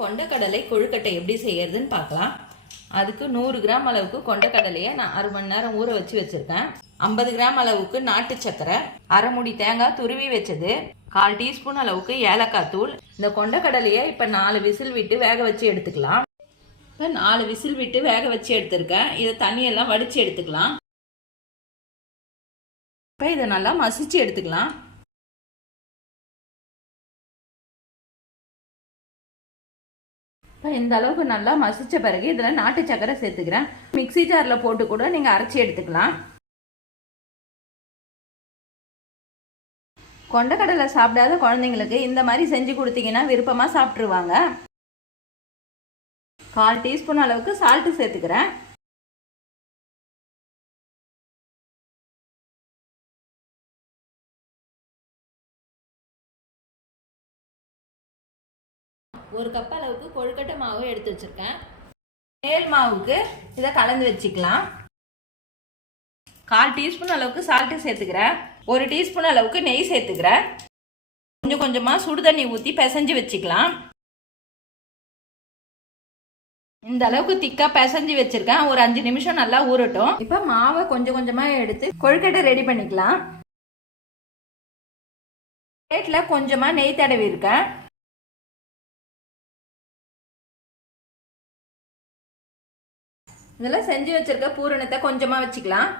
கொண்டக்கடலை கொழுக்கட்டை எப்படி செய்யறதுன்னு பார்க்கலாம். அதுக்கு நூறு கிராம் அளவுக்கு கொண்டக்கடலையை நான் அரை மணி நேரம் ஊற வச்சு வச்சிருக்கேன். ஐம்பது கிராம் அளவுக்கு நாட்டு சக்கரை அரை முடி தேங்காய் துருவி வச்சது கால் டீஸ்பூன் அளவுக்கு ஏலக்காய் தூள். இந்த கொண்டக்கடலையை இப்போ நாலு விசில் விட்டு வேக வச்சு எடுத்துக்கலாம். இப்போ நாலு விசில் விட்டு வேக வச்சு எடுத்திருக்கேன். இதை தண்ணியெல்லாம் வடித்து எடுத்துக்கலாம். இப்போ இதை நல்லா மசிச்சு எடுத்துக்கலாம். இப்போ இந்த அளவுக்கு நல்லா மசிச்ச பிறகு இதில் நாட்டு சக்கரை சேர்த்துக்கிறேன். மிக்ஸி ஜாரில் போட்டு கூட நீங்கள் அரைச்சி எடுத்துக்கலாம். கொண்டக்கடலை சாப்பிடாத குழந்தைங்களுக்கு இந்த மாதிரி செஞ்சு கொடுத்தீங்கன்னா விருப்பமாக சாப்பிட்ருவாங்க கால் டீஸ்பூன் அளவுக்கு சால்ட்டு சேர்த்துக்கிறேன். ஒரு கப் அளவுக்கு கொழுக்கட்டை மாவு எடுத்து வச்சுருக்கேன். மேல் மாவுக்கு இதை கலந்து வச்சுக்கலாம். கால் டீஸ்பூன் அளவுக்கு சால்ட்டு சேர்த்துக்கிறேன். ஒரு டீஸ்பூன் அளவுக்கு நெய் சேர்த்துக்கிறேன். கொஞ்சம் கொஞ்சமாக சுடு தண்ணி ஊற்றி பிசைஞ்சு வச்சுக்கலாம். இந்த அளவுக்கு திக்காக பிசைஞ்சு வச்சுருக்கேன். ஒரு அஞ்சு நிமிஷம் நல்லா ஊறட்டும். இப்போ மாவை கொஞ்சம் கொஞ்சமாக எடுத்து கொழுக்கட்டை ரெடி பண்ணிக்கலாம். பிளேட்டில் கொஞ்சமாக நெய் தடவி இருக்கேன் இதெல்லாம் செஞ்சு வச்சிருக்க பூரணத்தை கொஞ்சமாக வச்சுக்கலாம்.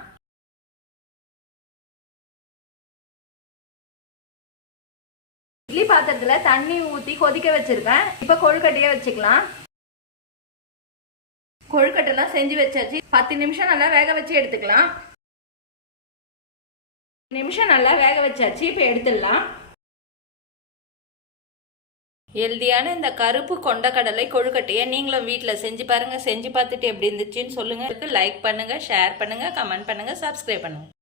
இட்லி பாத்திரத்தில் தண்ணி ஊற்றி கொதிக்க வச்சிருக்கேன். இப்போ கொழுக்கட்டையே வச்சுக்கலாம். கொழுக்கட்டைலாம் செஞ்சு வச்சாச்சு. பத்து நிமிஷம் நல்லா வேக வச்சு எடுத்துக்கலாம். நிமிஷம் நல்லா வேக வச்சாச்சு. இப்போ எடுத்துடலாம். ஹெல்தியான இந்த கருப்பு கொண்டக்கடலை கொழுக்கட்டையை நீங்களும் வீட்டில் செஞ்சு பாருங்கள் செஞ்சு பார்த்துட்டு எப்படி இருந்துச்சுன்னு சொல்லுங்கள் லைக் பண்ணுங்கள் ஷேர் பண்ணுங்கள் கமெண்ட் பண்ணுங்கள் சப்ஸ்கிரைப் பண்ணுங்கள்